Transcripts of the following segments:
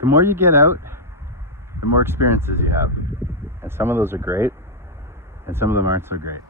The more you get out, the more experiences you have. And some of those are great, and some of them aren't so great.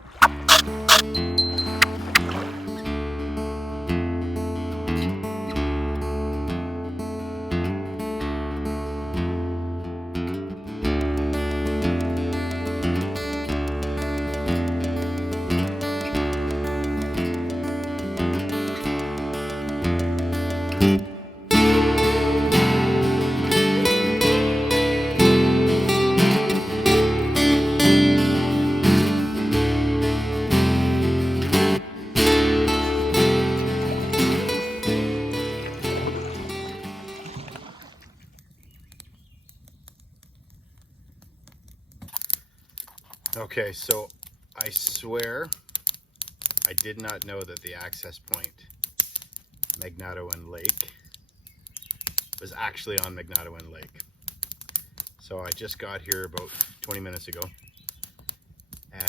Okay, so I swear I did not know that the access point, Magnatowan Lake, was actually on Magnatowan Lake. So I just got here about 20 minutes ago,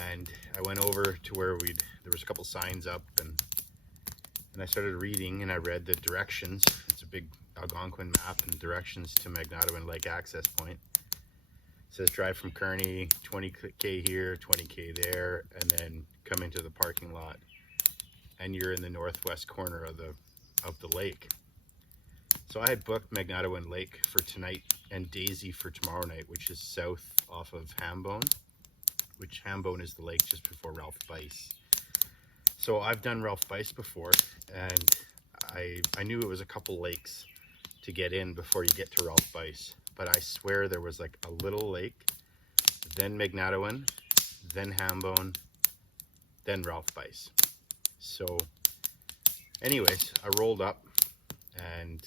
and I went over to where there was a couple signs up, and I started reading, and I read the directions. It's a big Algonquin map and directions to Magnatowan Lake access point. It says drive from Kearney, 20K here, 20K there, and then come into the parking lot, and you're in the northwest corner of the lake. So I had booked Magnatowan Lake for tonight and Daisy for tomorrow night, which is south off of Hambone, which Hambone is the lake just before Ralph Bice. So I've done Ralph Bice before, and I knew it was a couple lakes to get in before you get to Ralph Bice. But I swear there was like a little lake, then Magnatowan, then Hambone, then Ralph Bice. So anyways, I rolled up, and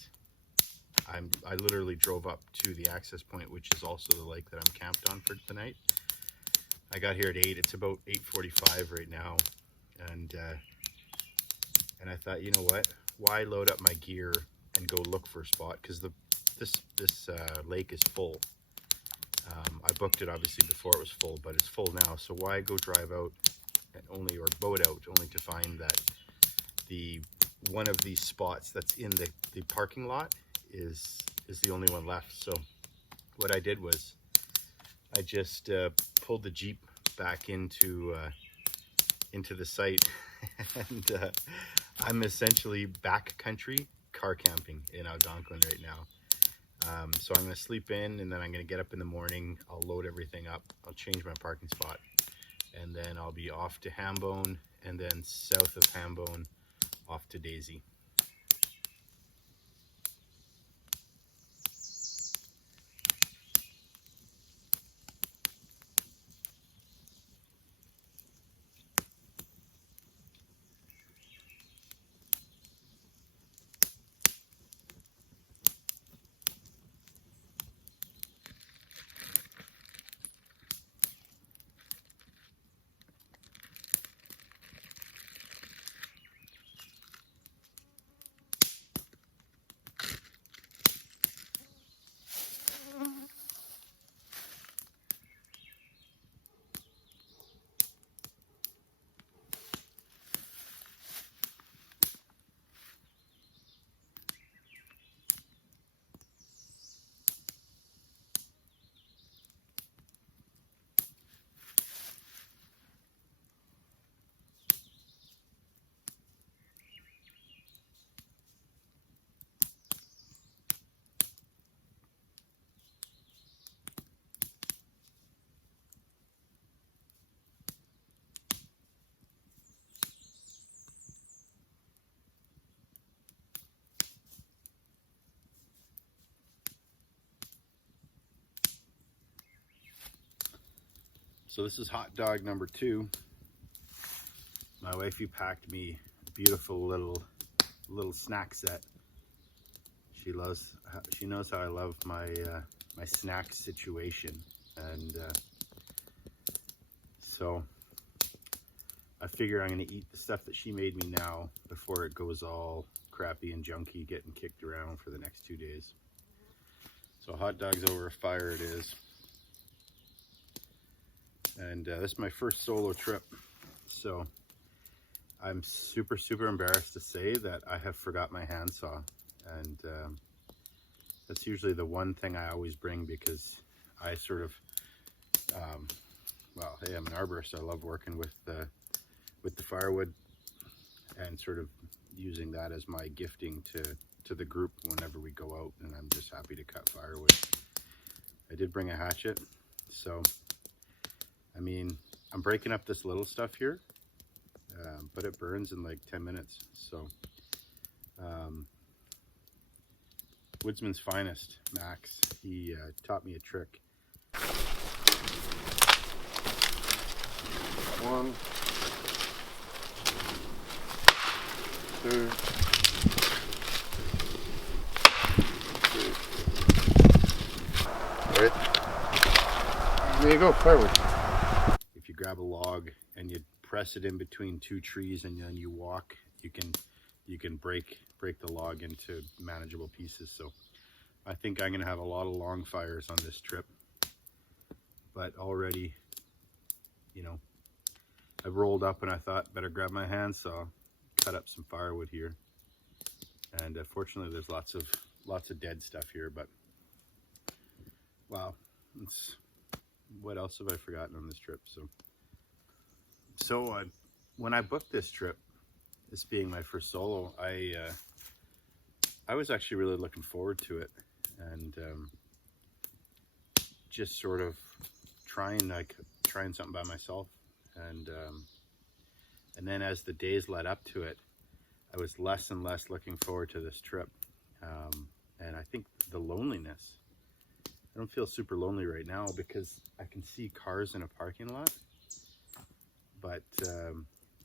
I literally drove up to the access point, which is also the lake that I'm camped on for tonight. I got here at 8. It's about 8:45 right now, and I thought, you know what? Why load up my gear and go look for a spot? Because this lake is full. I booked it obviously before it was full, but it's full now. So why go drive out or boat out only to find that one of these spots that's in the parking lot is the only one left. So what I did was I just pulled the Jeep back into the site, and I'm essentially backcountry car camping in Algonquin right now. So I'm going to sleep in, and then I'm going to get up in the morning. I'll load everything up. I'll change my parking spot, and then I'll be off to Hambone, and then south of Hambone off to Daisy. So this is hot dog number 2. My wifey packed me a beautiful little snack set. She knows how I love my my snack situation, and so I figure I'm gonna eat the stuff that she made me now before it goes all crappy and junky, getting kicked around for the next 2 days. So hot dogs over a fire it is. And this is my first solo trip, so I'm super embarrassed to say that I have forgot my handsaw, and That's usually the one thing I always bring, because I sort of, well, hey, I'm an arborist. I love working with the firewood and sort of using that as my gifting to the group whenever we go out, and I'm just happy to cut firewood. I did bring a hatchet, so I mean, I'm breaking up this little stuff here, but it burns in like 10 minutes. So Woodsman's Finest, Max, he taught me a trick. One, two, three. Right. There you go, firewood. If you grab a log and you press it in between two trees and then you walk, you can break the log into manageable pieces. So I think I'm gonna have a lot of long fires on this trip, but already, you know, I rolled up and I thought better grab my handsaw, cut up some firewood here, and fortunately there's lots of dead stuff here. But wow, what else have I forgotten on this trip? So when I booked this trip, this being my first solo, I was actually really looking forward to it, and just sort of trying something by myself, and then as the days led up to it, I was less and less looking forward to this trip, and I think the loneliness. I don't feel super lonely right now because I can see cars in a parking lot, but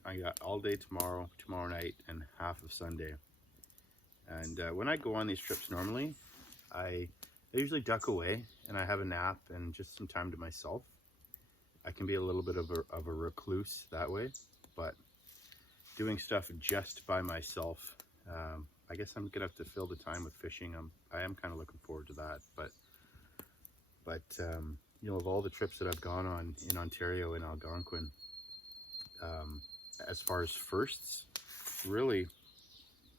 I got all day tomorrow night, and half of Sunday. And when I go on these trips normally, I usually duck away and I have a nap and just some time to myself. I can be a little bit of a recluse that way, but doing stuff just by myself, I guess I'm gonna have to fill the time with fishing. I am kind of looking forward to that, but you know, of all the trips that I've gone on in Ontario and Algonquin, as far as firsts, really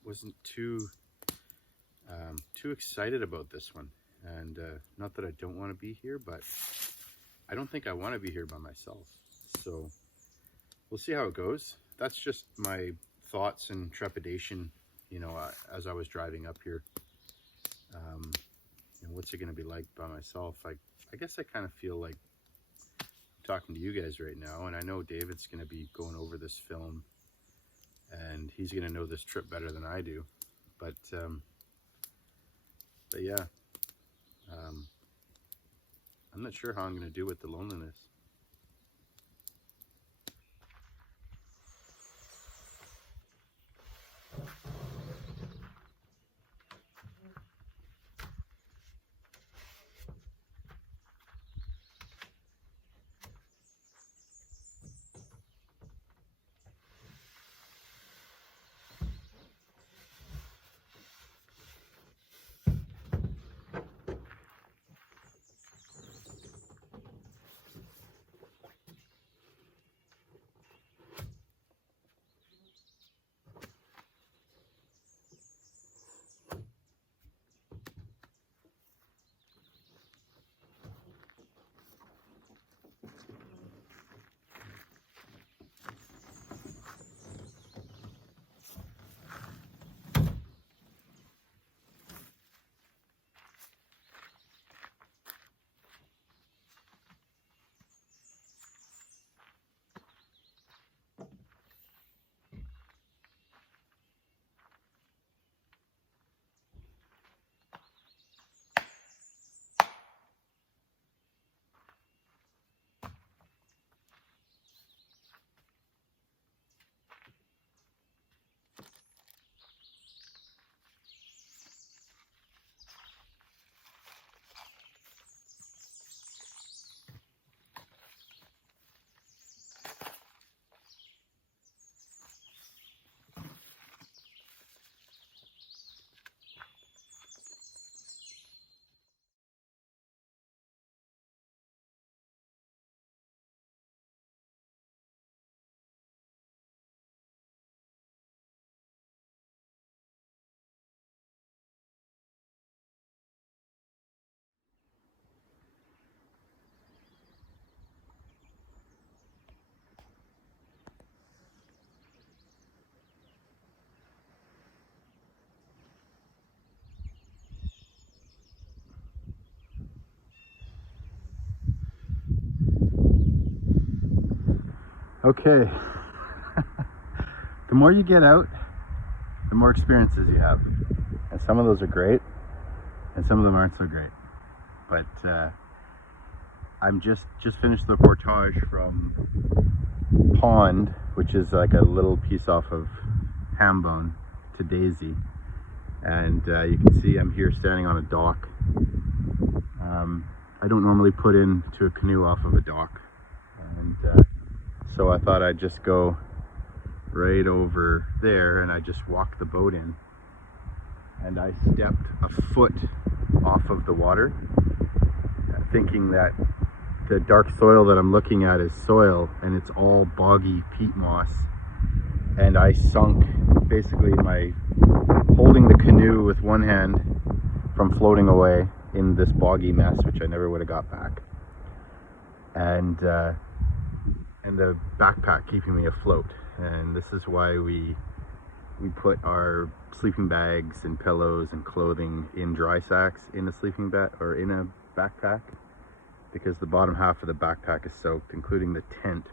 wasn't too excited about this one. And not that I don't want to be here, but I don't think I want to be here by myself. So we'll see how it goes. That's just my thoughts and trepidation, you know, as I was driving up here. You know, what's it going to be like by myself? I guess I kind of feel like I'm talking to you guys right now, and I know David's going to be going over this film, and he's going to know this trip better than I do. But yeah, I'm not sure how I'm going to do with the loneliness. Okay. The more you get out, the more experiences you have. And some of those are great, and some of them aren't so great. But I'm just finished the portage from Pond, which is like a little piece off of Hambone, to Daisy. And you can see I'm here standing on a dock. I don't normally put into a canoe off of a dock. And so I thought I'd just go right over there and I just walked the boat in. And I stepped a foot off of the water, thinking that the dark soil that I'm looking at is soil, and it's all boggy peat moss. And I sunk, basically holding the canoe with one hand from floating away in this boggy mess, which I never would have got back. And the backpack keeping me afloat. And this is why we put our sleeping bags and pillows and clothing in dry sacks in a sleeping bag or in a backpack, because the bottom half of the backpack is soaked, including the tent.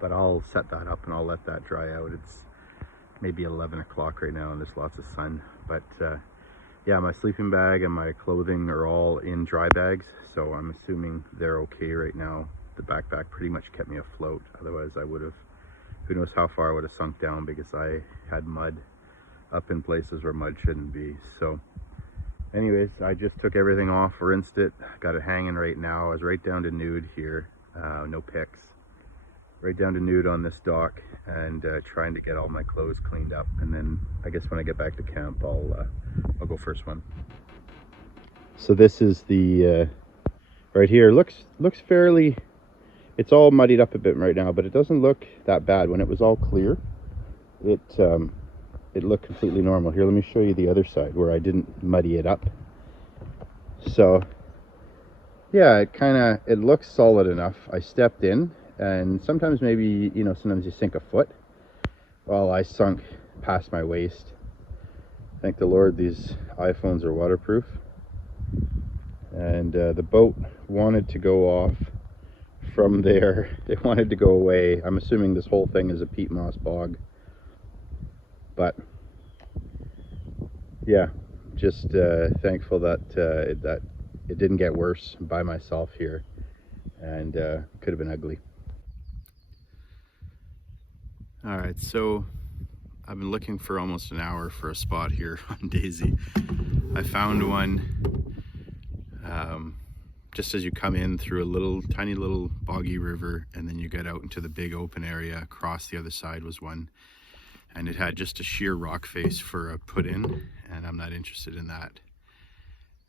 But I'll set that up and I'll let that dry out. It's maybe 11 o'clock right now and there's lots of sun. But yeah, my sleeping bag and my clothing are all in dry bags, so I'm assuming they're okay right now. The backpack pretty much kept me afloat. Otherwise I would have, who knows how far I would have sunk down, because I had mud up in places where mud shouldn't be. So anyways, I just took everything off, rinsed it, got it hanging right now. I was right down to nude here, no pics. Right down to nude on this dock, and trying to get all my clothes cleaned up. And then I guess when I get back to camp, I'll go for a swim. So this is the, right here, looks fairly, it's all muddied up a bit right now, but it doesn't look that bad. When it was all clear, it looked completely normal. Here, let me show you the other side where I didn't muddy it up. So yeah, it looks solid enough. I stepped in, and sometimes maybe, you know, sometimes you sink a foot. Well, I sunk past my waist. Thank the Lord these iPhones are waterproof. And the boat wanted to go off from there. It wanted to go away. I'm assuming this whole thing is a peat moss bog. But yeah, just thankful that that it didn't get worse by myself here, and could have been ugly. All right, so I've been looking for almost an hour for a spot here on Daisy. I found one just as you come in through a tiny little boggy river, and then you get out into the big open area. Across the other side was one, and it had just a sheer rock face for a put in, and I'm not interested in that.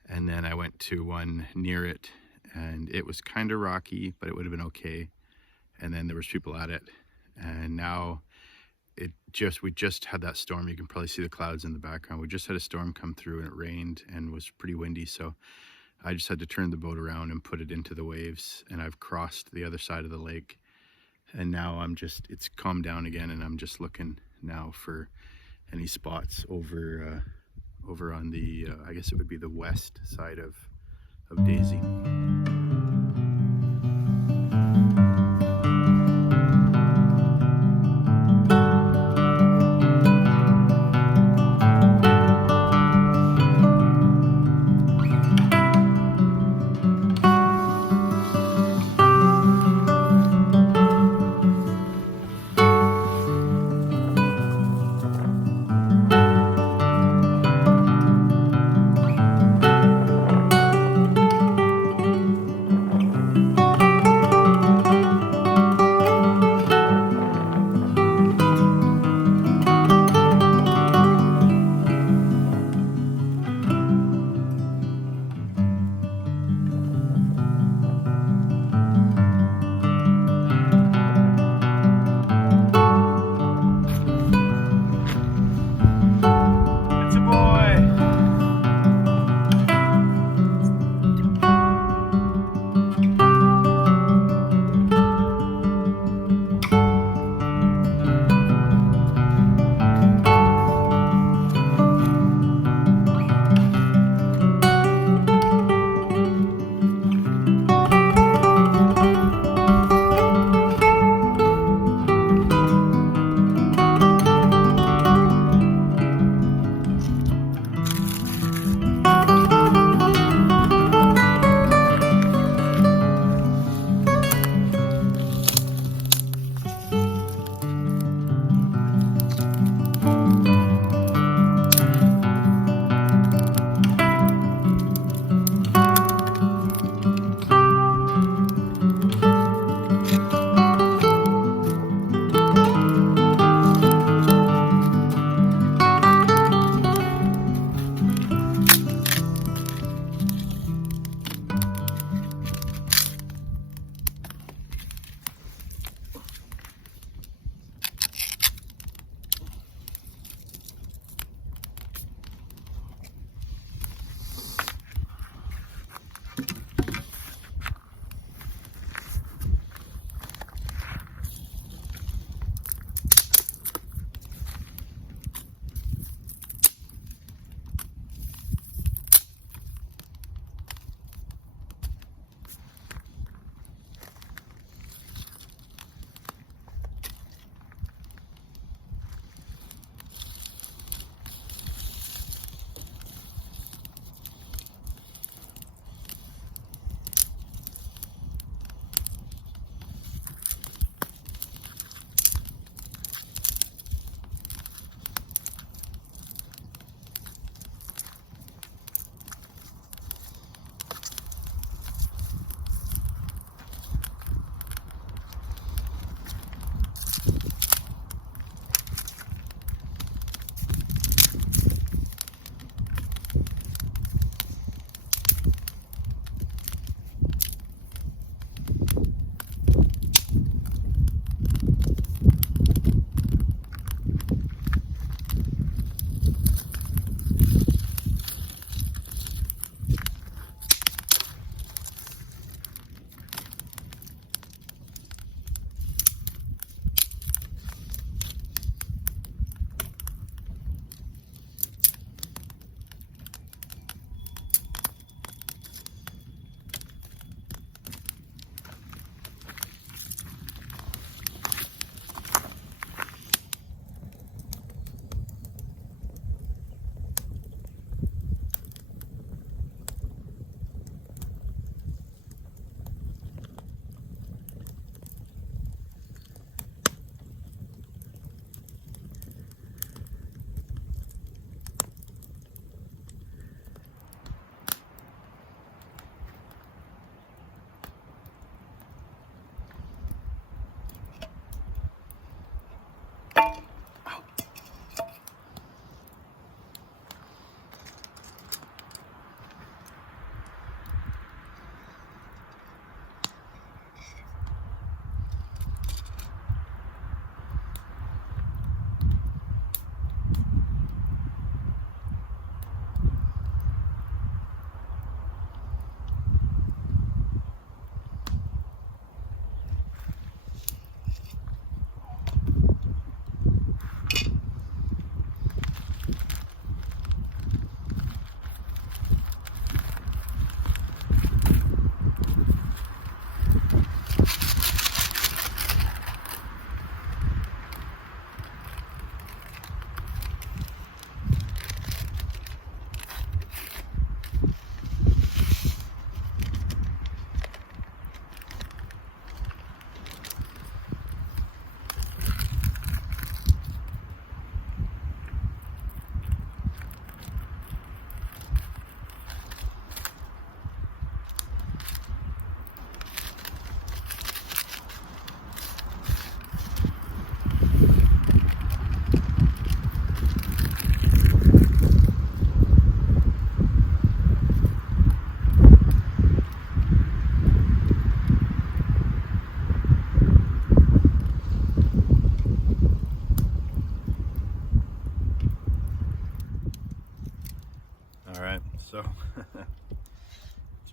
And then I went to one near it, and it was kind of rocky, but it would have been okay. And then there was people at it. And now we just had that storm. You can probably see the clouds in the background. We just had a storm come through, and it rained and was pretty windy. So I just had to turn the boat around and put it into the waves. And I've crossed the other side of the lake. And now it's calmed down again. And I'm just looking now for any spots over on the, I guess it would be the west side of Daisy.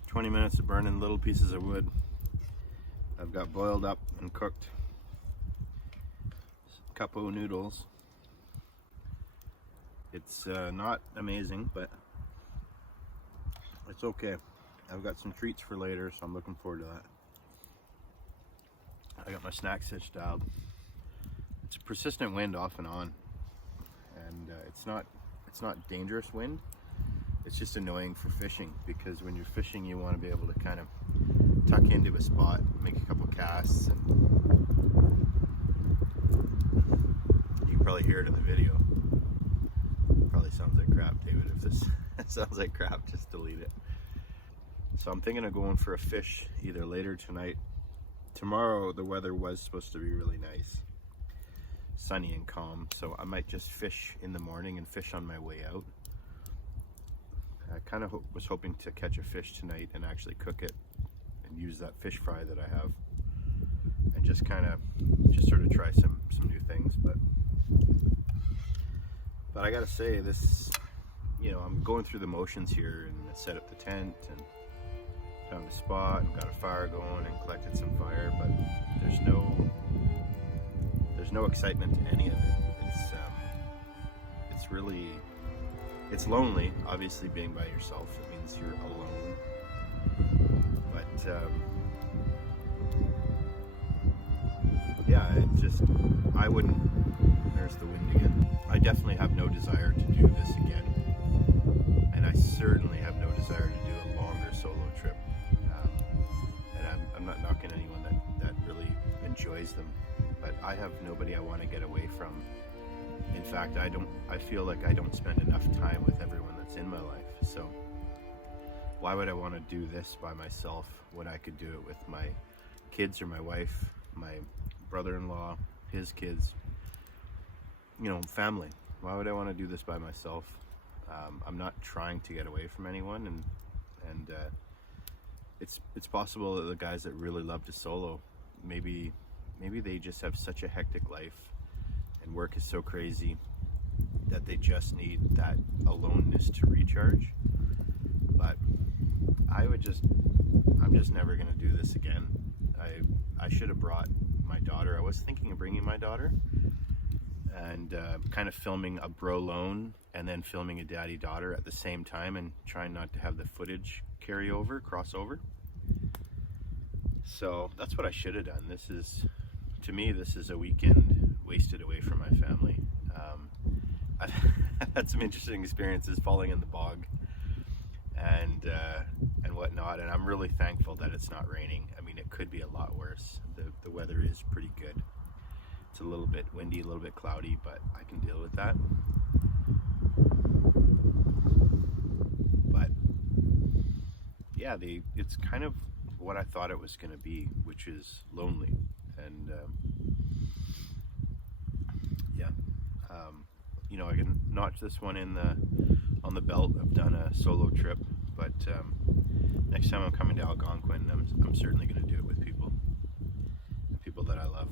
20 minutes of burning little pieces of wood. I've got boiled up and cooked couple noodles. It's not amazing, but it's okay. I've got some treats for later, so I'm looking forward to that. I got my snack stitch dialed. It's a persistent wind off and on, and it's not dangerous wind. It's just annoying for fishing, because when you're fishing you want to be able to kind of tuck into a spot, make a couple casts, and you can probably hear it in the video. Probably sounds like crap, David. If this sounds like crap, just delete it. So I'm thinking of going for a fish either later tonight. Tomorrow the weather was supposed to be really nice, sunny and calm, so I might just fish in the morning and fish on my way out. I kind of was hoping to catch a fish tonight and actually cook it and use that fish fry that I have, and just sort of try some new things. But I gotta say, this, you know, I'm going through the motions here, and I set up the tent and found a spot and got a fire going and collected some fire, but there's no excitement to any of it. It's lonely, obviously. Being by yourself, it means you're alone, but yeah, I wouldn't, there's the wind again. I definitely have no desire to do this again, and I certainly have no desire to do a longer solo trip. And I'm not knocking anyone that really enjoys them, but I have nobody I want to get away from. In fact, I feel like I don't spend enough time with everyone that's in my life. So why would I want to do this by myself when I could do it with my kids or my wife, my brother-in-law, his kids, you know, family? Why would I want to do this by myself? I'm not trying to get away from anyone, and it's possible that the guys that really love to solo, maybe they just have such a hectic life and work is so crazy that they just need that aloneness to recharge. But I'm just never going to do this again. I should have brought my daughter. I was thinking of bringing my daughter and kind of filming a bro lone and then filming a daddy daughter at the same time, and trying not to have the footage crossover. So that's what I should have done. To me, this is a weekend wasted away from my family. I've had some interesting experiences falling in the bog and whatnot, and I'm really thankful that it's not raining. I mean, it could be a lot worse. The weather is pretty good. It's a little bit windy, a little bit cloudy, but I can deal with that. But yeah, it's kind of what I thought it was going to be, which is lonely. And you know, I can notch this one on the belt. I've done a solo trip, but next time I'm coming to Algonquin, I'm certainly going to do it with people that I love.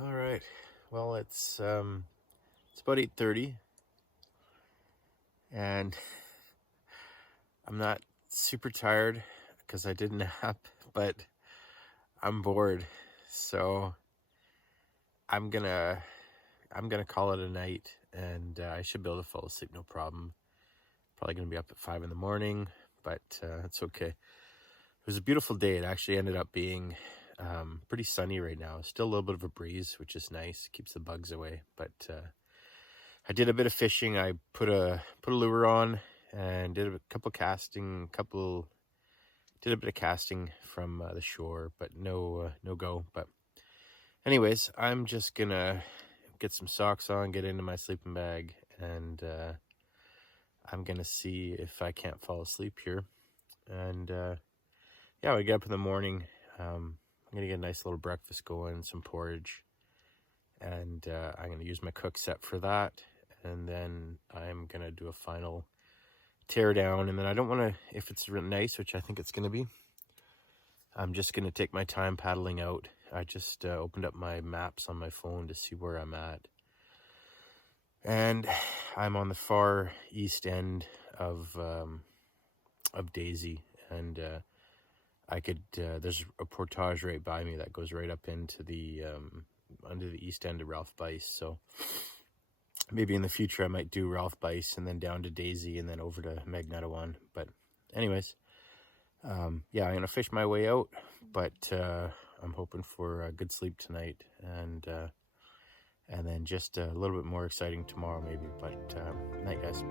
All right. Well, it's about 8:30, and I'm not super tired because I did nap, but I'm bored, so I'm gonna call it a night, and I should be able to fall asleep no problem. Probably gonna be up at 5 in the morning, but it's okay. It was a beautiful day. It actually ended up being pretty sunny right now. Still a little bit of a breeze, which is nice, keeps the bugs away. But I did a bit of fishing. I put a lure on and did a bit of casting from the shore, but no go. But anyways, I'm just gonna get some socks on, get into my sleeping bag, and I'm gonna see if I can't fall asleep here. And yeah, I get up in the morning. I'm gonna get a nice little breakfast going, some porridge, and I'm gonna use my cook set for that. And then I'm gonna do a final tear down, and then I don't want to, if it's real nice, which I think it's going to be, I'm just going to take my time paddling out. I just opened up my maps on my phone to see where I'm at. And I'm on the far east end of Daisy, and I could, there's a portage right by me that goes right up into the, under the east end of Ralph Bice. So maybe in the future I might do Ralph Bice and then down to Daisy and then over to Magnetawan. But anyways, yeah, I'm gonna fish my way out, but I'm hoping for a good sleep tonight, and then just a little bit more exciting tomorrow maybe. But night, guys.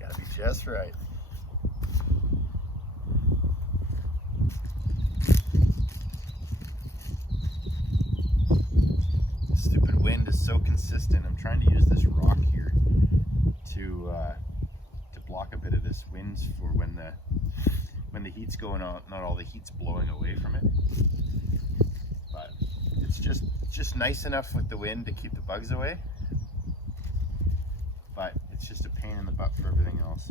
Gotta be just right. The stupid wind is so consistent. I'm trying to use this rock here to block a bit of this wind for when the heat's going on. Not all the heat's blowing away from it, but it's just nice enough with the wind to keep the bugs away. But it's just a pain in the butt for everything else.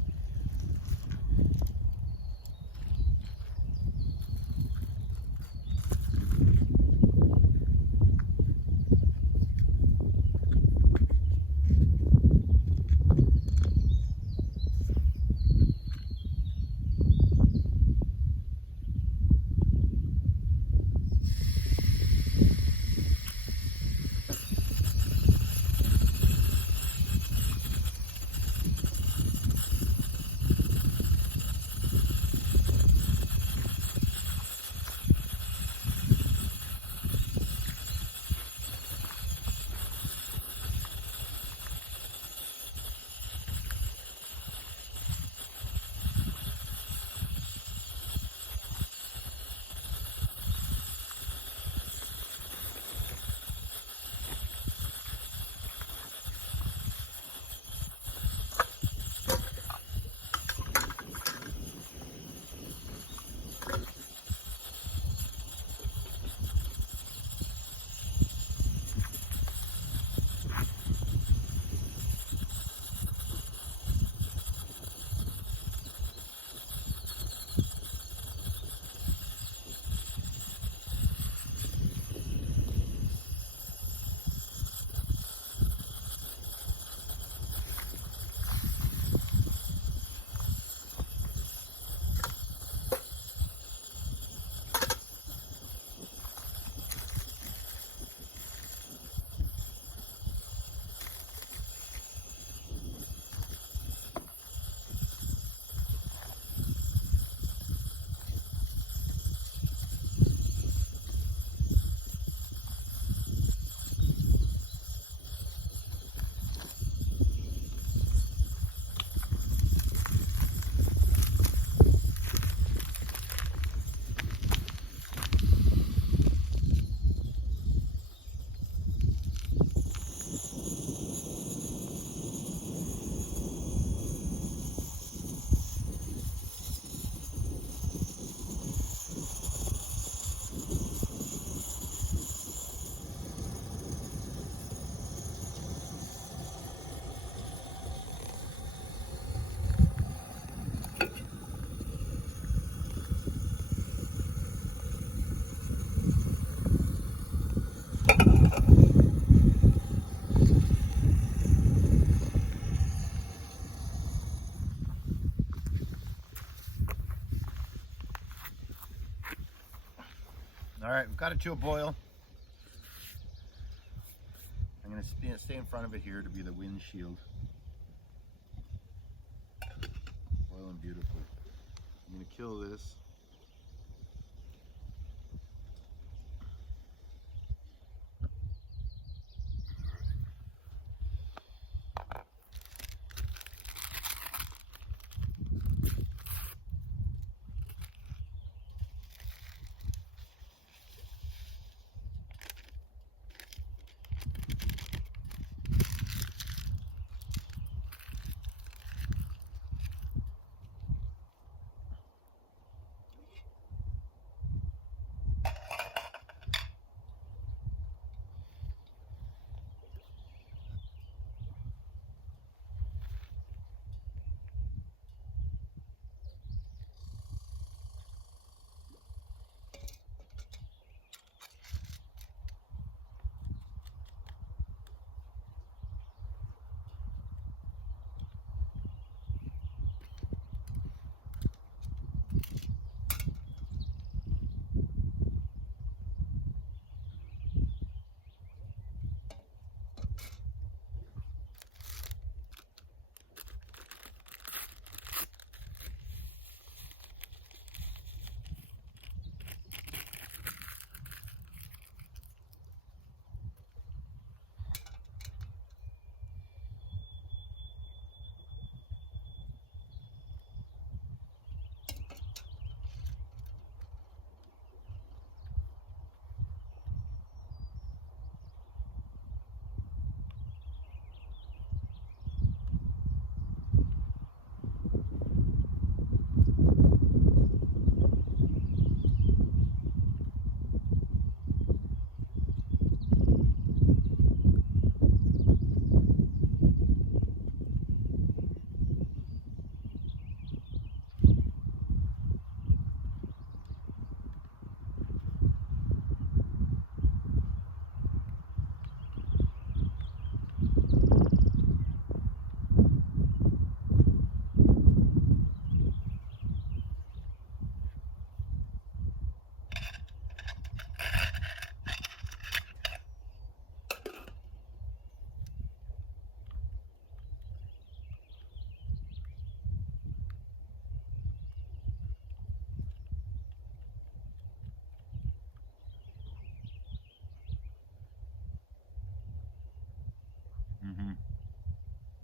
All right, we've got it to a boil. I'm going to stay in front of it here to be the windshield. Boiling beautifully. I'm going to kill this.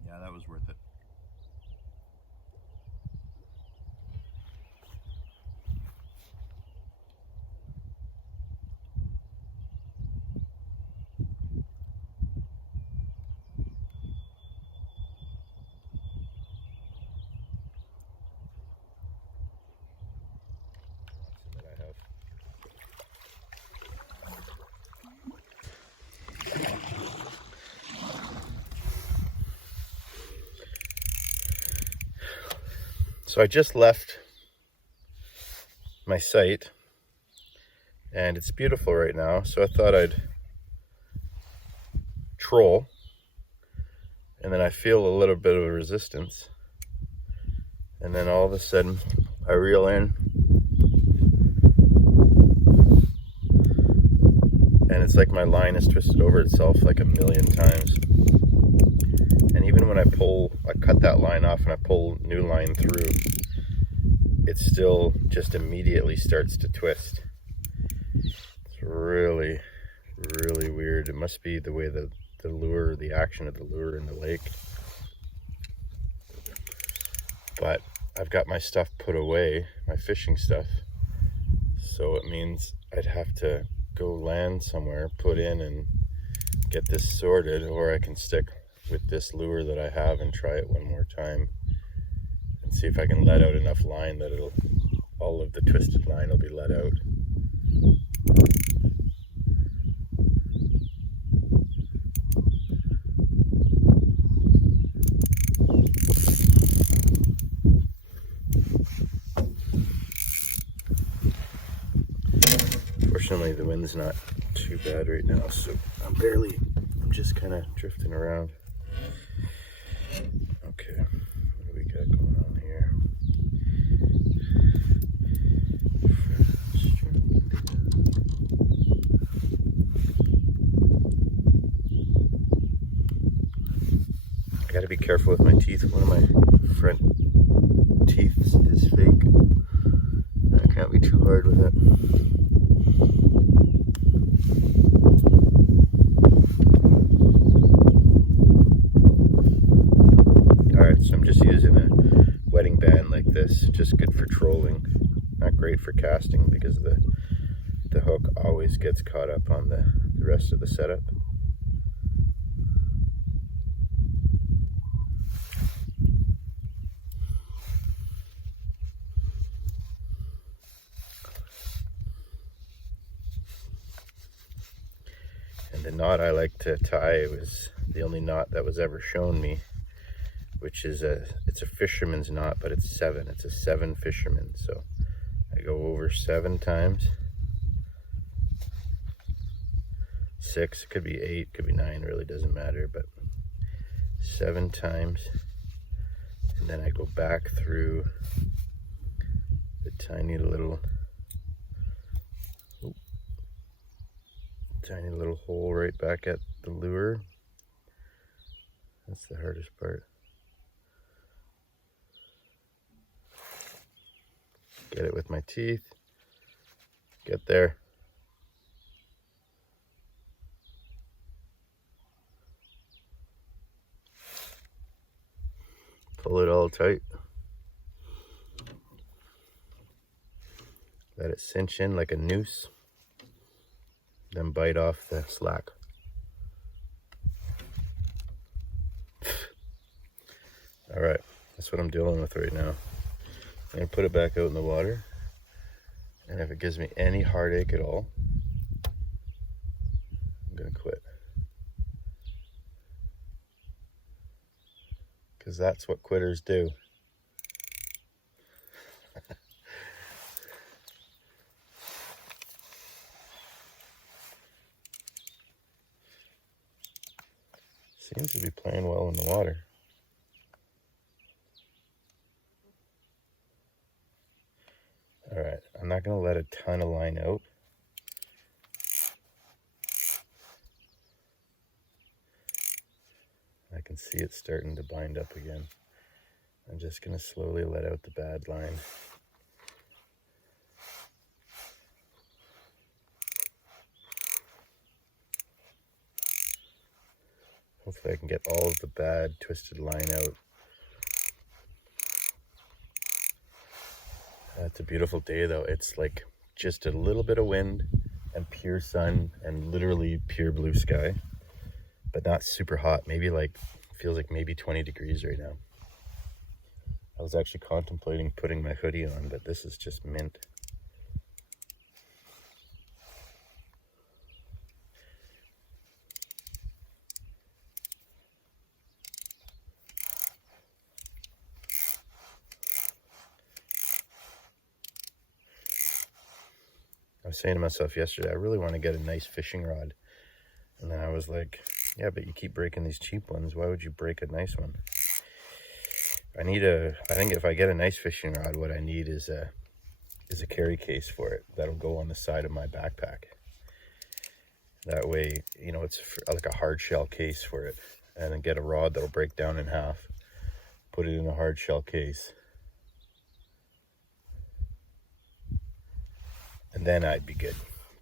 Yeah, that was worth it. That I have. So I just left my site and it's beautiful right now, so I thought I'd troll, and then I feel a little bit of a resistance, and then all of a sudden I reel in and it's like my line has twisted over itself like a million times. And even when I cut that line off and I pull new line through, it still just immediately starts to twist. It's really, really weird. It must be the way the lure, the action of the lure in the lake. But I've got my stuff put away, my fishing stuff. So it means I'd have to go land somewhere, put in and get this sorted, or I can stick with this lure that I have and try it one more time and see if I can let out enough line that all of the twisted line will be let out. Fortunately, the wind's not too bad right now, so I'm just kind of drifting around. Okay, what do we got going on here? careful with my teeth. One of my front teeth is fake. I can't be too hard with it. Alright, so I'm just using a wetting band like this. Just good for trolling. Not great for casting because the hook always gets caught up on the rest of the setup. And the knot I like to tie was the only knot that was ever shown me, which is it's a fisherman's knot, but it's 7. It's a 7 fisherman. So I go over 7 times. 6, it could be 8, could be 9, really doesn't matter, but 7 times. And then I go back through the tiny little hole right back at the lure. That's the hardest part. Get it with my teeth. Get there. Pull it all tight. Let it cinch in like a noose. Then bite off the slack. All right, that's what I'm dealing with right now. I'm gonna put it back out in the water. And if it gives me any heartache at all, I'm gonna quit. Because that's what quitters do. Seems to be playing well in the water. All right, I'm not gonna let a ton of line out. I can see it starting to bind up again. I'm just gonna slowly let out the bad line. Hopefully I can get all of the bad twisted line out. It's a beautiful day though. It's like just a little bit of wind and pure sun and literally pure blue sky, but not super hot. Maybe like, feels like maybe 20 degrees right now. I was actually contemplating putting my hoodie on, but this is just mint. I was saying to myself yesterday, I really want to get a nice fishing rod. And then I was like, yeah, but you keep breaking these cheap ones. Why would you break a nice one? I think if I get a nice fishing rod, what I need is a carry case for it. That'll go on the side of my backpack. That way, you know, it's like a hard shell case for it. And then get a rod that'll break down in half. Put it in a hard shell case. And then I'd be good.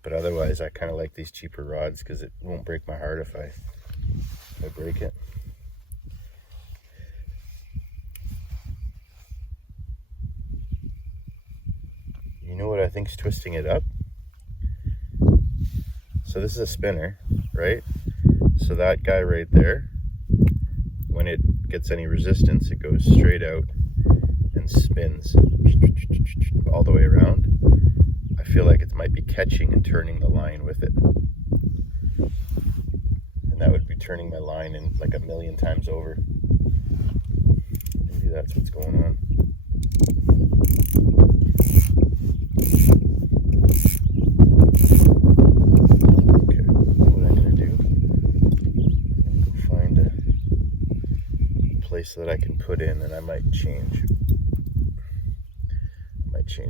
But otherwise, I kind of like these cheaper rods because it won't break my heart if I break it. You know what I think's twisting it up? So this is a spinner, right? So that guy right there, when it gets any resistance, it goes straight out and spins all the way around. I feel like it might be catching and turning the line with it. And that would be turning my line in like 1,000,000 times over. Maybe that's what's going on. Okay, what I'm gonna do, I'm gonna go find a place that I can put in, and I might change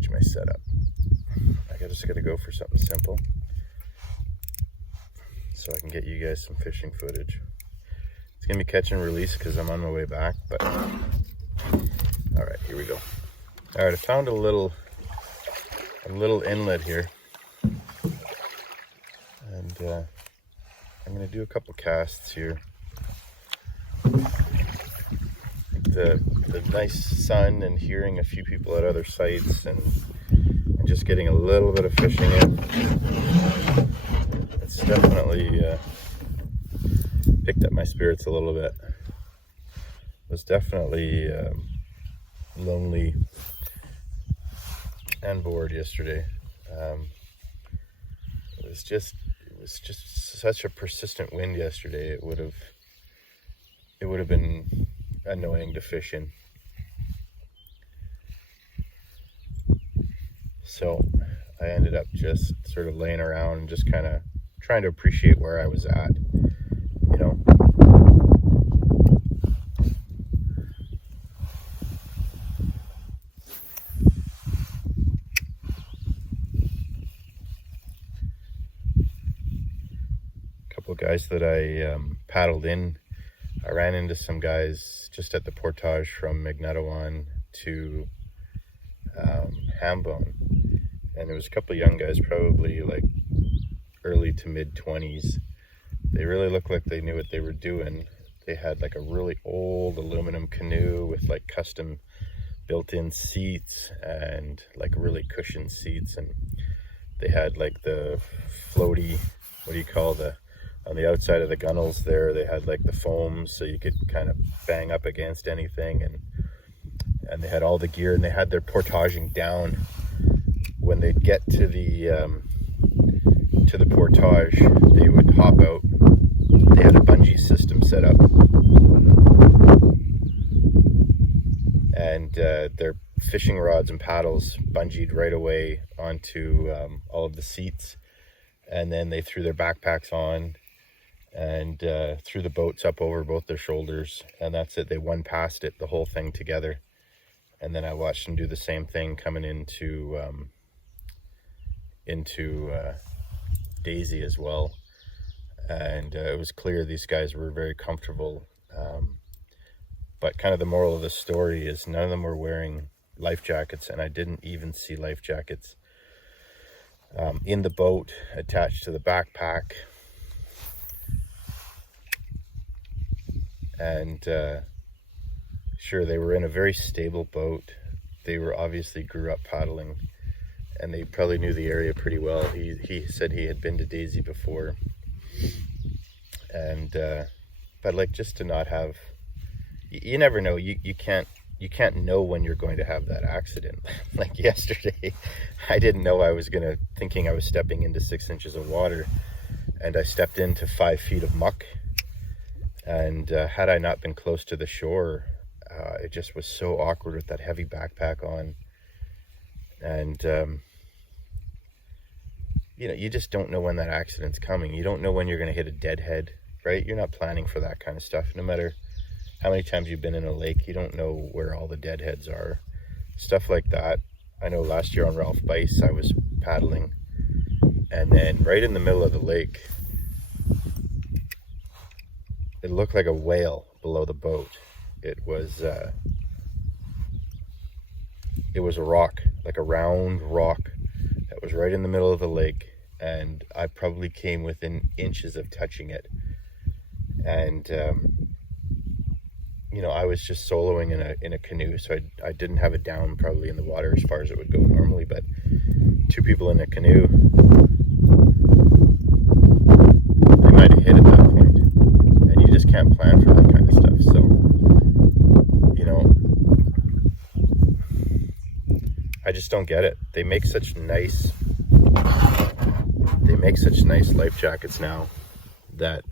my setup. I just gotta go for something simple so I can get you guys some fishing footage. It's gonna be catch and release because I'm on my way back, but all right, here we go. All right, I found a little inlet here, and I'm gonna do a couple casts here. The nice sun and hearing a few people at other sites and just getting a little bit of fishing in. It's definitely picked up my spirits a little bit. It was definitely lonely and bored yesterday. It was just such a persistent wind yesterday. It would have been annoying to fish in. So I ended up just sort of laying around and just kind of trying to appreciate where I was at, you know. A couple of guys that I paddled in, I ran into some guys just at the portage from Magnetawan to Hambone, and there was a couple of young guys, probably like early to mid 20s. They really looked like they knew what they were doing. They had like a really old aluminum canoe with like custom built-in seats and like really cushioned seats, and they had like the floaty, what do you call on the outside of the gunnels there, they had like the foam so you could kind of bang up against anything, and they had all the gear, and they had their portaging down. When they'd get to the portage, they would hop out. They had a bungee system set up, and their fishing rods and paddles bungeed right away onto all of the seats, and then they threw their backpacks on and threw the boats up over both their shoulders, and that's it. They one passed it, the whole thing together. And then I watched them do the same thing coming into Daisy as well, and it was clear these guys were very comfortable, but kind of the moral of the story is none of them were wearing life jackets, and I didn't even see life jackets in the boat attached to the backpack. And sure, they were in a very stable boat. They were obviously grew up paddling, and they probably knew the area pretty well. He said he had been to Daisy before, and but like, just to not have, you never know. You can't know when you're going to have that accident. Like yesterday, I didn't know thinking I was stepping into 6 inches of water, and I stepped into 5 feet of muck. And had I not been close to the shore, it just was so awkward with that heavy backpack on. And, you know, you just don't know when that accident's coming. You don't know when you're going to hit a deadhead, right? You're not planning for that kind of stuff. No matter how many times you've been in a lake, you don't know where all the deadheads are. Stuff like that. I know last year on Ralph Bice, I was paddling, and then right in the middle of the lake, it looked like a whale below the boat. It was a rock, like a round rock that was right in the middle of the lake, and I probably came within inches of touching it. And you know, I was just soloing in a canoe, so I didn't have it down probably in the water as far as it would go normally, but 2 people in a canoe, they might have hit at that point. You just can't plan for that kind of stuff. So, you know, I just don't get it. They make such nice life jackets now that,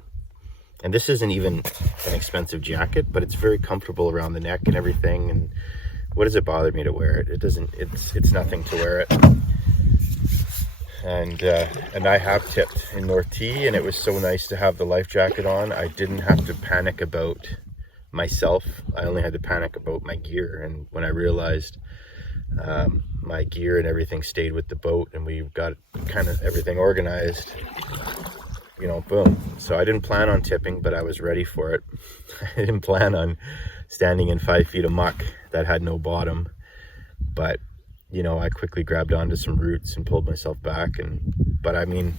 and this isn't even an expensive jacket, but it's very comfortable around the neck and everything. And what does it bother me to wear it? It doesn't, it's nothing to wear it. And I have tipped in North T, and it was so nice to have the life jacket on. I didn't have to panic about myself. I only had to panic about my gear. And when I realized my gear and everything stayed with the boat, and we got kind of everything organized, you know, boom. So I didn't plan on tipping, but I was ready for it. I didn't plan on standing in 5 feet of muck that had no bottom, but you know, I quickly grabbed onto some roots and pulled myself back. But I mean,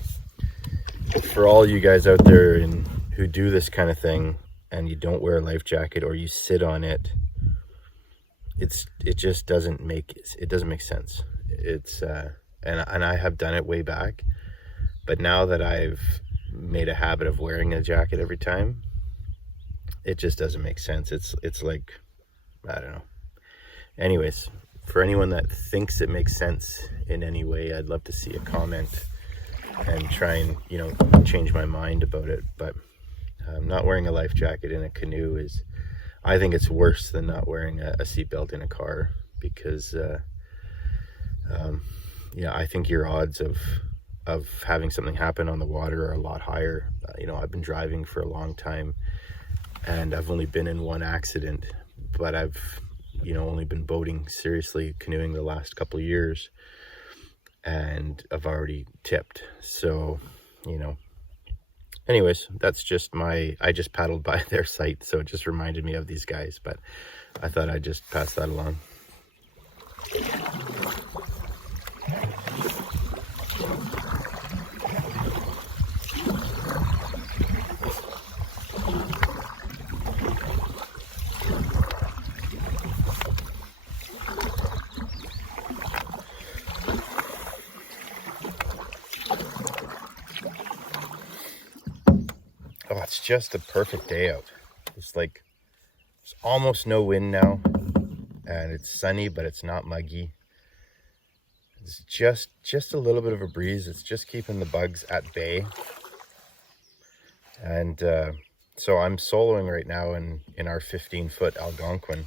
for all you guys out there who do this kind of thing and you don't wear a life jacket or you sit on it, it just doesn't make sense. It's and I have done it way back, but now that I've made a habit of wearing a jacket every time, it just doesn't make sense. It's like, I don't know. Anyways, for anyone that thinks it makes sense in any way, I'd love to see a comment and try and, you know, change my mind about it. But not wearing a life jacket in a canoe I think it's worse than not wearing a seatbelt in a car, because yeah, I think your odds of having something happen on the water are a lot higher. You know, I've been driving for a long time and I've only been in one accident, but I've, you know, only been boating, seriously canoeing, the last couple of years, and I've already tipped. So, you know, anyways, that's just I just paddled by their site, so it just reminded me of these guys, but I thought I'd just pass that along. Oh, it's just a perfect day out. It's like, there's almost no wind now, and it's sunny, but it's not muggy. It's just a little bit of a breeze. It's just keeping the bugs at bay. And so I'm soloing right now in our 15-foot Algonquin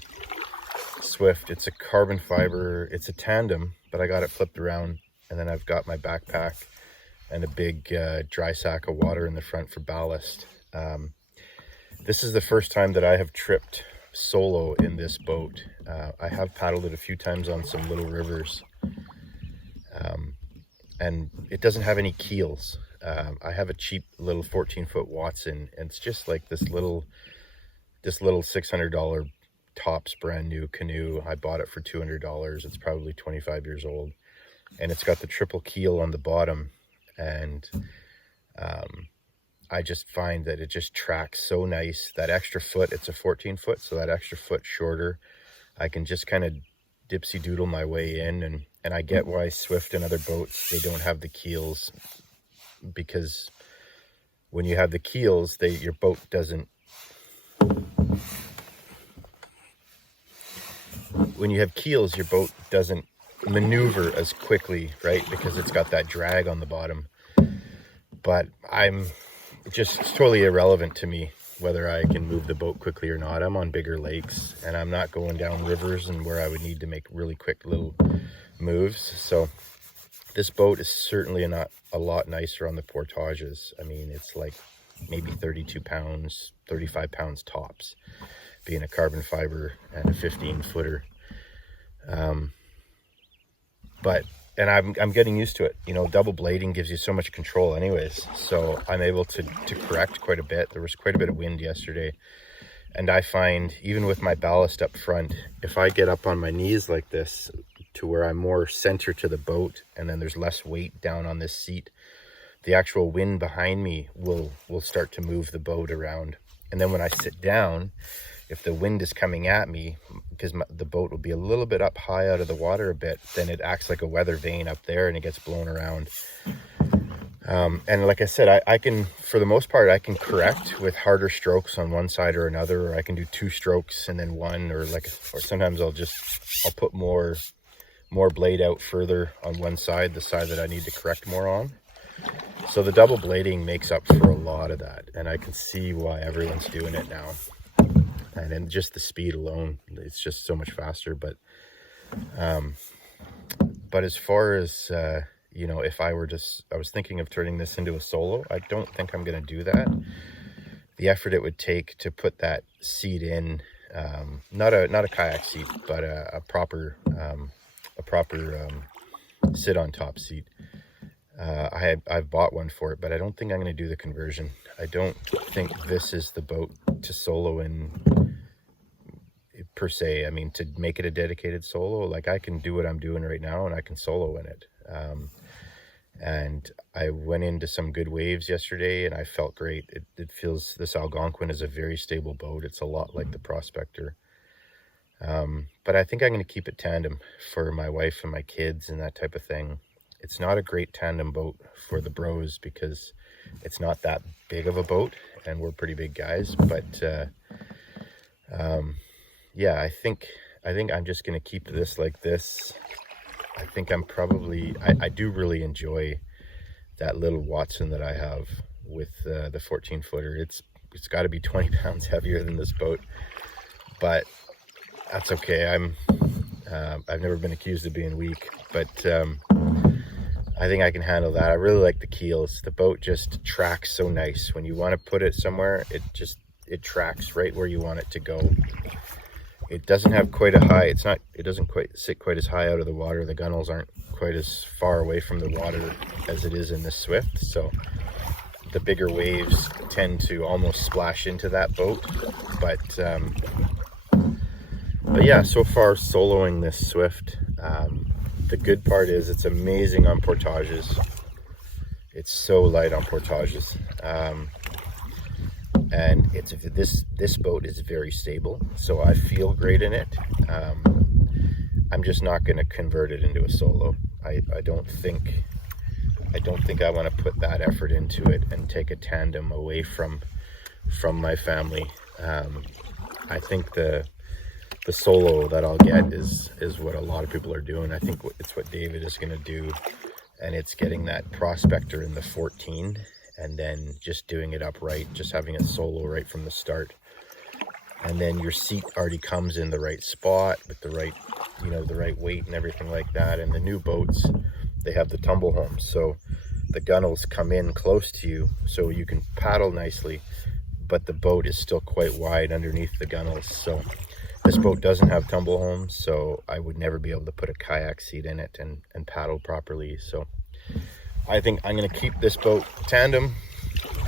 Swift. It's a carbon fiber, it's a tandem, but I got it flipped around, and then I've got my backpack and a big dry sack of water in the front for ballast. This is the first time that I have tripped solo in this boat. I have paddled it a few times on some little rivers, and it doesn't have any keels. I have a cheap little 14-foot Watson, and it's just like this little $600 tops brand new canoe. I bought it for $200. It's probably 25 years old, and it's got the triple keel on the bottom. And I just find that it just tracks so nice. That extra foot, it's a 14-foot, so that extra foot shorter, I can just kind of dipsy doodle my way in. And I get why Swift and other boats, they don't have the keels, because when you have the keels, your boat doesn't, when you have keels, your boat doesn't maneuver as quickly, right? Because it's got that drag on the bottom. But it's totally irrelevant to me whether I can move the boat quickly or not. I'm on bigger lakes, and I'm not going down rivers and where I would need to make really quick little moves. So this boat is certainly not a lot nicer on the portages. I mean, it's like maybe 32 pounds, 35 pounds tops, being a carbon fiber and a 15-footer. And I'm getting used to it. You know, double blading gives you so much control anyways. So I'm able to correct quite a bit. There was quite a bit of wind yesterday. And I find, even with my ballast up front, if I get up on my knees like this to where I'm more center to the boat, and then there's less weight down on this seat, the actual wind behind me will start to move the boat around. And then when I sit down, if the wind is coming at me, because the boat will be a little bit up high out of the water a bit, then it acts like a weather vane up there and it gets blown around. And like I said, I can, for the most part, I can correct with harder strokes on one side or another, or I can do 2 strokes and then 1, or sometimes I'll put more blade out further on one side, the side that I need to correct more on. So the double blading makes up for a lot of that, and I can see why everyone's doing it now. And then just the speed alone, it's just so much faster. But as far as, you know, if I was thinking of turning this into a solo, I don't think I'm going to do that. The effort it would take to put that seat in, not a kayak seat, but a proper sit on top seat. I've bought one for it, but I don't think I'm going to do the conversion. I don't think this is the boat to solo in per se. I mean, to make it a dedicated solo, like I can do what I'm doing right now and I can solo in it. And I went into some good waves yesterday and I felt great. It feels, this Algonquin is a very stable boat. It's a lot like the Prospector. But I think I'm going to keep it tandem for my wife and my kids and that type of thing. It's not a great tandem boat for the bros because it's not that big of a boat and we're pretty big guys. But yeah, I think I'm just going to keep this like this. I think I'm probably, I do really enjoy that little Watson that I have with the 14 footer. It's got to be 20 pounds heavier than this boat, but that's okay. I've never been accused of being weak, but I think I can handle that. I really like the keels. The boat just tracks so nice. When you want to put it somewhere, it tracks right where you want it to go. It doesn't have quite a high, it doesn't quite sit quite as high out of the water. The gunnels aren't quite as far away from the water as it is in the Swift. So the bigger waves tend to almost splash into that boat. But yeah, so far soloing this Swift, the good part is it's amazing on portages. It's so light on portages. And this boat is very stable, so I feel great in it. I'm just not going to convert it into a solo. I don't think I want to put that effort into it and take a tandem away from my family. I think the solo that I'll get is what a lot of people are doing. I think it's what David is going to do, and it's getting that Prospector in the 14 and then just doing it upright, just having it solo right from the start. And then your seat already comes in the right spot with the right, the right weight and everything like that. And the new boats, they have the tumble homes, so the gunnels come in close to you so you can paddle nicely, but the boat is still quite wide underneath the gunnels. So this boat doesn't have tumble homes, so I would never be able to put a kayak seat in it and paddle properly. So I think I'm going to keep this boat tandem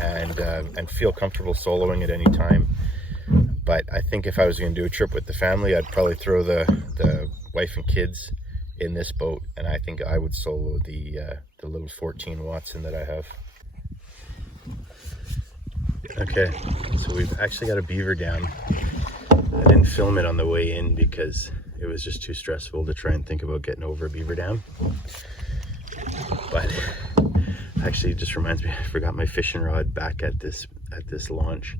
and feel comfortable soloing at any time. But I think if I was going to do a trip with the family, I'd probably throw the wife and kids in this boat, and I think I would solo the little 14 Watson that I have. Okay, so we've actually got a beaver dam. I didn't film it on the way in because it was just too stressful to try and think about getting over a beaver dam. But actually, it just reminds me, I forgot my fishing rod back at this launch.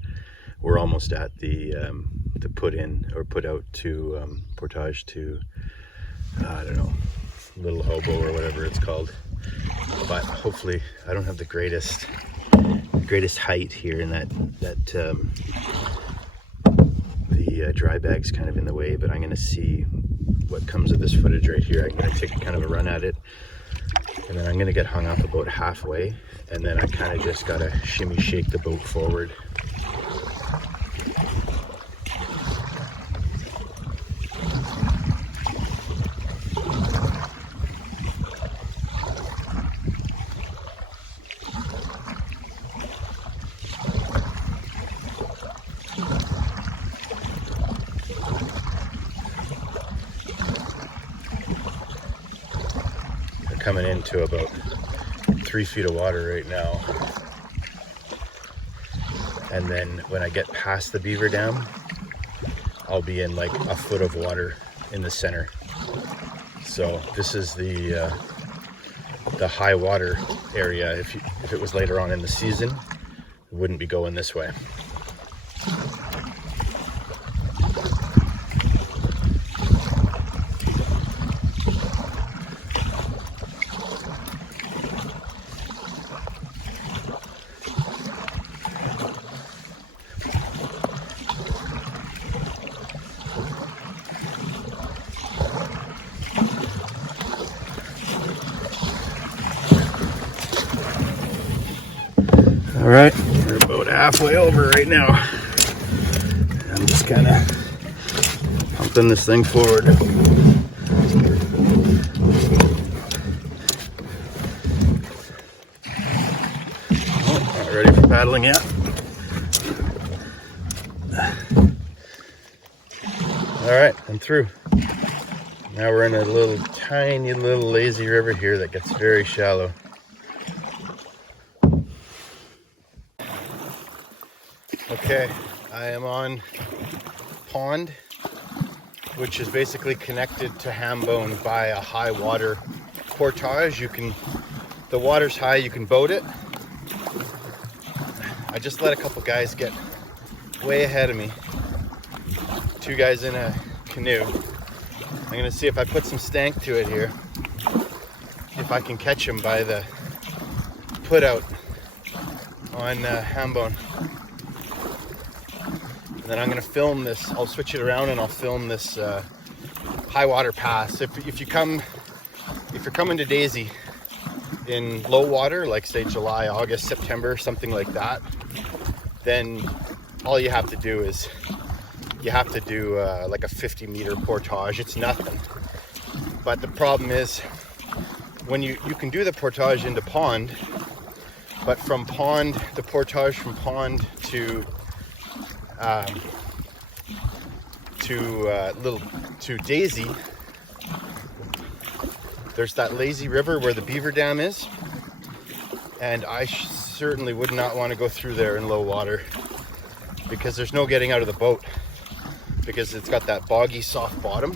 We're almost at the put in or put out to portage to I don't know, Little Hobo or whatever it's called. But hopefully, I don't have the greatest height here, and that the dry bag's kind of in the way. But I'm going to see what comes of this footage right here. I'm going to take kind of a run at it. And then I'm going to get hung up about halfway, and then I kind of just got to shimmy shake the boat forward. Coming into about 3 feet of water right now, and then when I get past the beaver dam, I'll be in like a foot of water in the center. So this is the high water area. If it was later on in the season, it wouldn't be going this way. All right, we're about halfway over right now. I'm just kind of pumping this thing forward. paddling out. All right, I'm through. Now we're in a little tiny little lazy river here that gets very shallow. Okay, I am on pond, which is basically connected to Hambone by a high water portage. The water's high, you can boat it. I just let a couple guys get way ahead of me. 2 guys in a canoe. I'm gonna see if I put some stank to it here, if I can catch them by the put out on Hambone. And then I'm gonna film this. I'll switch it around and I'll film this high water pass. If you're coming to Daisy in low water, like say July, August, September, something like that, then all you have to do is like a 50-meter portage. It's nothing. But the problem is when you can do the portage into pond, but from pond, the portage from pond to Daisy, there's that lazy river where the beaver dam is, and I certainly would not want to go through there in low water, because there's no getting out of the boat, because it's got that boggy soft bottom.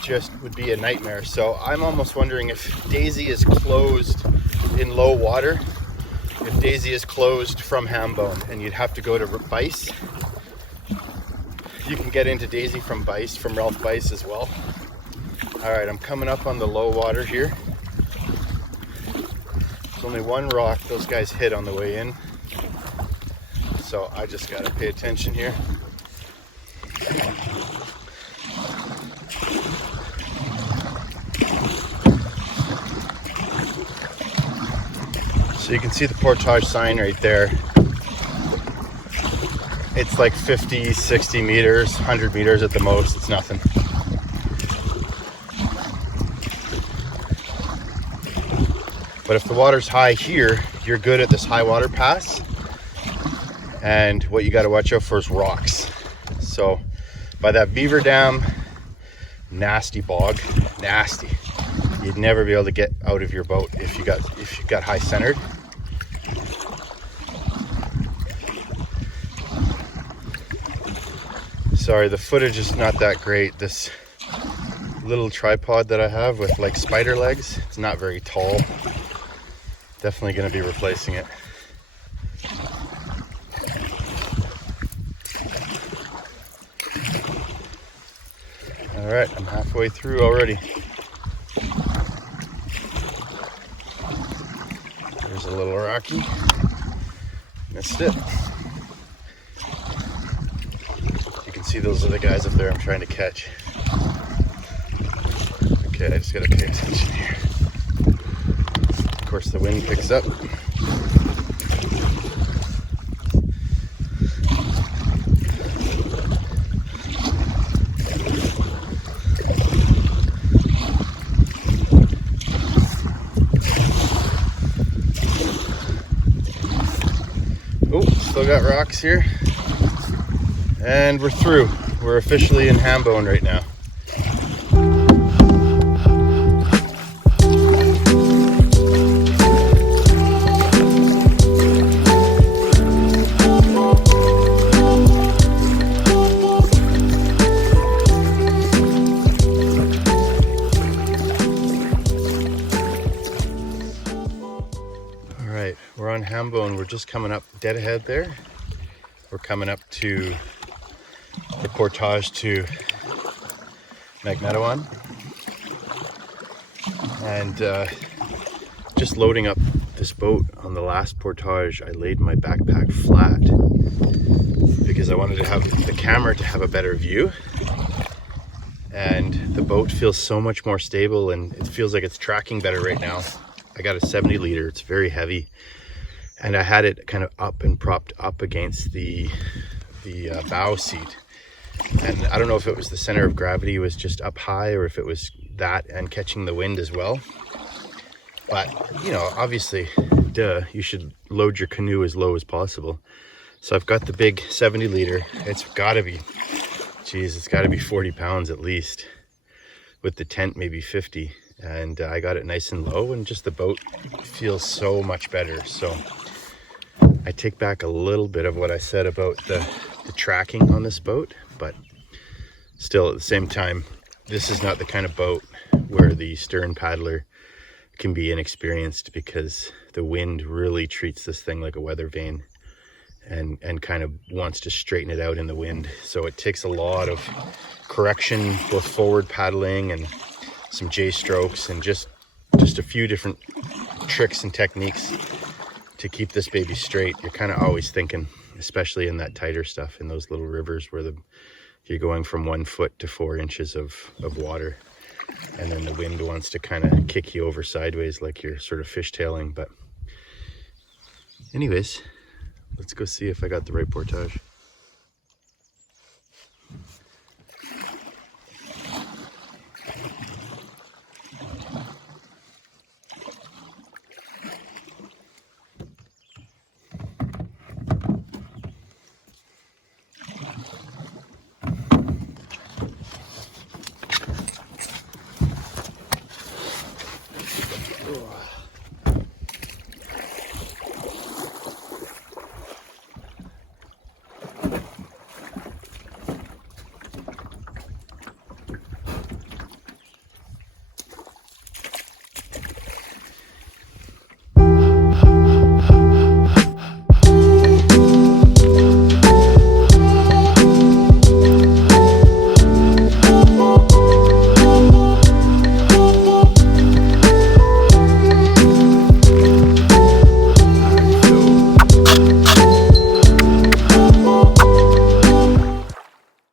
Just would be a nightmare. So I'm almost wondering if Daisy is closed in low water, if Daisy is closed from Hambone and you'd have to go to Bice. You can get into Daisy from Bice, from Ralph Bice as well. All right, I'm coming up on the low water here. There's only one rock those guys hit on the way in, so I just gotta pay attention here. So you can see the portage sign right there. It's like 50, 60 meters, 100 meters at the most. It's nothing. But if the water's high here, you're good at this high water pass. And what you got to watch out for is rocks. So by that beaver dam, nasty bog, nasty. You'd never be able to get out of your boat if you got high centered. Sorry, the footage is not that great. This little tripod that I have with like spider legs, it's not very tall. Definitely going to be replacing it. All right, I'm halfway through already. There's a little rocky. Missed it. You can see those are the guys up there I'm trying to catch. Okay, I just gotta pay attention here. Of course, the wind picks up. Oh, still got rocks here. And we're through. We're officially in Hambone right now. All right, we're on Hambone. We're just coming up dead ahead there. We're coming up to the portage to Magnetawan, and just loading up this boat on the last portage, I laid my backpack flat because I wanted to have the camera to have a better view, and the boat feels so much more stable and it feels like it's tracking better right now. I got a 70 liter, it's very heavy, and I had it kind of up and propped up against the bow seat. And I don't know if it was the center of gravity was just up high or if it was that and catching the wind as well. But, you know, obviously duh, you should load your canoe as low as possible. So I've got the big 70 liter. It's gotta be, geez, it's gotta be 40 pounds at least. With the tent, maybe 50. And I got it nice and low, and just the boat feels so much better. So I take back a little bit of what I said about the tracking on this boat, but still at the same time, this is not the kind of boat where the stern paddler can be inexperienced, because the wind really treats this thing like a weather vane and kind of wants to straighten it out in the wind. So it takes a lot of correction, both forward paddling and some J strokes, and just a few different tricks and techniques to keep this baby straight. You're kind of always thinking, especially in that tighter stuff, in those little rivers where you're going from 1 foot to 4 inches of water, and then the wind wants to kind of kick you over sideways like you're sort of fishtailing. But anyways, let's go see if I got the right portage.